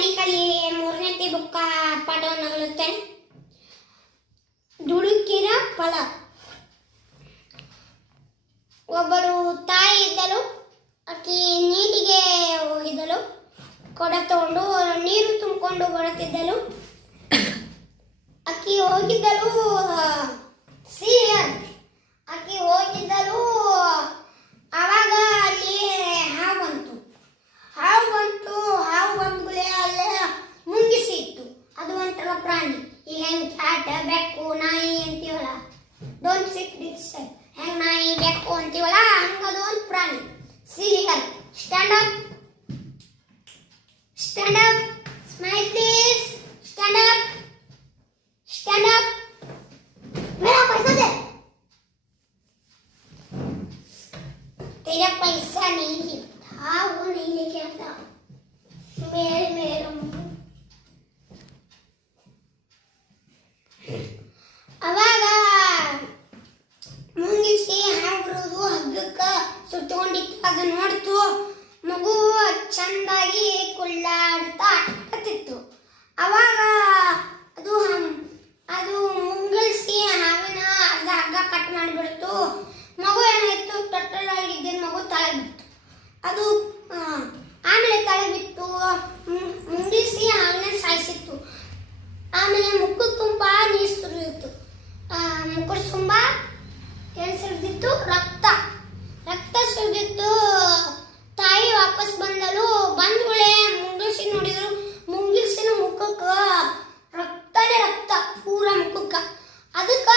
ಮಣಿಕಲಿ ಮೂರನೇ ಬುಕ್ಕ ಪಾಠವನ್ನು ಹೇಳುತ್ತೇನೆ. ದುಡುಕಿನ ಫಲ. ಒಬ್ಬಳು ತಾಯಿ ಇದ್ದಳು, ಆಕಿ ನೀರಿಗೆ ಹೋಗಿದ್ದಳು ಕೊಡ ತಗೊಂಡು ನೀರು ತುಂಬಿಕೊಂಡು ಬರುತ್ತಿದ್ದಳು. ಆಕಿ ಹೋಗಿದ್ದಳು ಸೀರಿಯಲ್ ಆಕಿ ಹೋಗಿದ್ದಳು ಅಂತೀವಲ್ಲ ಡೋಂಟ್ ಸಿಟ್ ದಿಸ್ ಹೆಂಗ್ ನಾಯಿ ಬೆಕ್ಕು ಅಂತೀವಲ್ಲ ಹಂಗ ಅದು ಒಂದು ಪ್ರಾಣಿ serial stand up stand up smile please stand up stand up मेरा पैसा दे तेरा पैसा नहीं है हाँ वो नहीं लेके आता मेरे मेरे ನೋಡ್ತು ಮಗು ಚಂದಾಗಿ ಕುಳ್ಳಾಡ್ತಾ ಆಡ್ತಿತ್ತು ಅವಾಗ ಅದು ಅದು ಮುಂಗಲ್ಸಿ ಹಾವಿನ ಅರ್ಧ ಹಗ್ಗ ಕಟ್ ಮಾಡಿಬಿಡ್ತು. ಮಗು ಏನಾಯ್ತು? ತೊಟ್ಟಲಾಗಿದ್ದ ಮಗು ತಲೆ ಬಿತ್ತು. ಅದು ಆಮೇಲೆ ತಲೆ ಬಿತ್ತು. ಮು- ಮುಂಗಿಸಿ ಹಾವಿನ ಸಾಯಿಸಿತ್ತು. ಆಮೇಲೆ ಮುಕ್ಕು ತುಂಬ ನೀರು ಸುರಿಯಿತು ಮುಖ ತುಂಬ ಏನು ಸುರಿದಿತ್ತು? ರಕ್ತ. ರಕ್ತ ಸುರಿದಿತ್ತು ತಾಯಿ ವಾಪಸ್ ಬಂದಳು ಬಂದ್ಗಳೇ ಮುಂಗಿಸಿ ನೋಡಿದ್ರು ಮುಂಗಿಸಿನ ಮುಖಕ್ಕೆ ರಕ್ತನೇ ರಕ್ತ ಪೂರ ಮುಖಕ್ಕ ಅದಕ್ಕ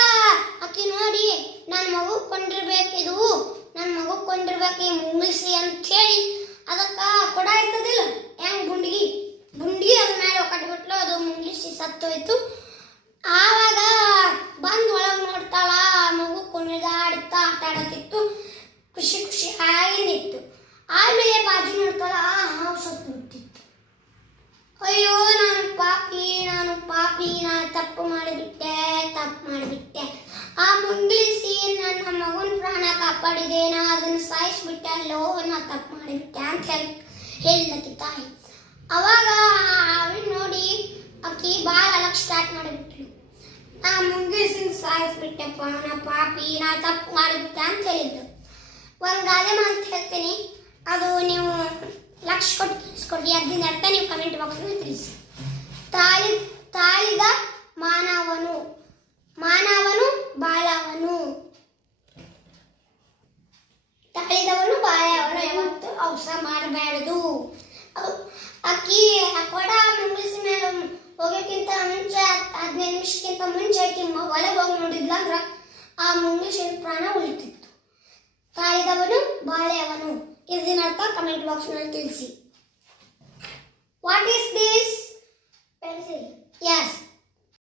ಆಕಿ ನೋಡಿ ನನ್ನ ಮಗು ಕೊಂಡಿರ್ಬೇಕಿದು ನನ್ನ ಮಗು ಮುಗಿಸಿ ಅಂತ ಹೇಳಿ ಅದಕ್ಕ ಕೊಡ ಇರ್ತದಿಲ್ಲ ಹೆಂಗ್ ಗುಂಡಿಗಿ? ಗುಂಡಿಗೆ ಅದ್ರ ಮೇಲೆ ಕಟ್ಬಿಟ್ಲು ಅದು ಮುಂಗಿಸಿ ಸತ್ತೋಯ್ತು. ಆವಾಗ ಬಂದ್ ಒಳಗ್ ನೋಡ್ತಾಳ, ಮಗು ಕುಣಿದಾಡ್ತಾ ಆಟ ಆಡತಿತ್ತು ಖುಷಿ ಖುಷಿ ಆಗಿ ನಿಂತು. ಆಮೇಲೆ ಬಾಜು ನೋಡ್ತಾಳ, ಆ ಹಾವು ಸತ್ತು ಬಿಟ್ಟಿತ್ತು ಅಯ್ಯೋ, ನಾನು ಪಾಪಿ ನಾನು ಪಾಪಿ, ನಾನು ತಪ್ಪು ಮಾಡಿಬಿಟ್ಟೆ ತಪ್ಪು ಮಾಡಿಬಿಟ್ಟೆ. ಆ ಮುಂಗಿಸಿ ಕಾಪಾಡಿದೆ ನಾ ಅದನ್ನು ಸಾಯಿಸ್ಬಿಟ್ಟೆ, ಅಲ್ಲೋ ನಾ ತಪ್ಪು ಮಾಡಿಬಿಟ್ಟೆ ಅಂತ ಹೇಳಿ, ಹೇಳಿದಕ್ಕೆ ತಾಯಿ. ಅವಾಗ ಅವಳು ನೋಡಿ ಅಕ್ಕಿ ಬಾಳ ಅಲಕ್ ಸ್ಟಾರ್ಟ್ ಮಾಡಿಬಿಟ್ಲು. ನಾ ಮುಂಗಿಸಿನ ಸಾಯಿಸ್ಬಿಟ್ಟೆಪ್ಪ, ನಾ ಪಾಪಿ, ನಾ ತಪ್ಪು ಮಾಡಿಬಿಟ್ಟೆ ಅಂತ ಹೇಳಿದ್ದು. ಒಂದು ಗಾದೆ ಮಾತು ಹೇಳ್ತೀನಿ, ಅದು ನೀವು ಲಕ್ಷ ಕೊಟ್ಟು ತಿಳಿಸ್ಕೊಡಿ ಅದನ್ನ ಅರ್ಥ ನೀವು ಕಮೆಂಟ್ ಬಾಕ್ಸ್ನಲ್ಲಿ ತಿಳಿಸಿ. ತಾಳಿ ಅವಸರ ಮಾಡಬಾರದು. ಅಕ್ಕಿ ಕೊಡ ಮುಂಗಿಸಿ ಮೇಲೆ ಹೋಗೋಕ್ಕಿಂತ ಮುಂಚೆ ಹದಿನೈದು ನಿಮಿಷಕ್ಕಿಂತ ಮುಂಚೆ ಅಕ್ಕಿ ಒಳಗೆ ಹೋಗಿ ನೋಡಿದ್ಲಂದ್ರ ಆ ಮುಂಗಿಸಿನ ಪ್ರಾಣ ಉಳಿತಿತ್ತು. ತಾಳಿದವನು ಬಾಳೆಯವನು. ಇದನ್ನ ಅರ್ಥ ಕಮೆಂಟ್ ಬಾಕ್ಸ್ನಲ್ಲಿ ತಿಳಿಸಿ. What is this pencil yes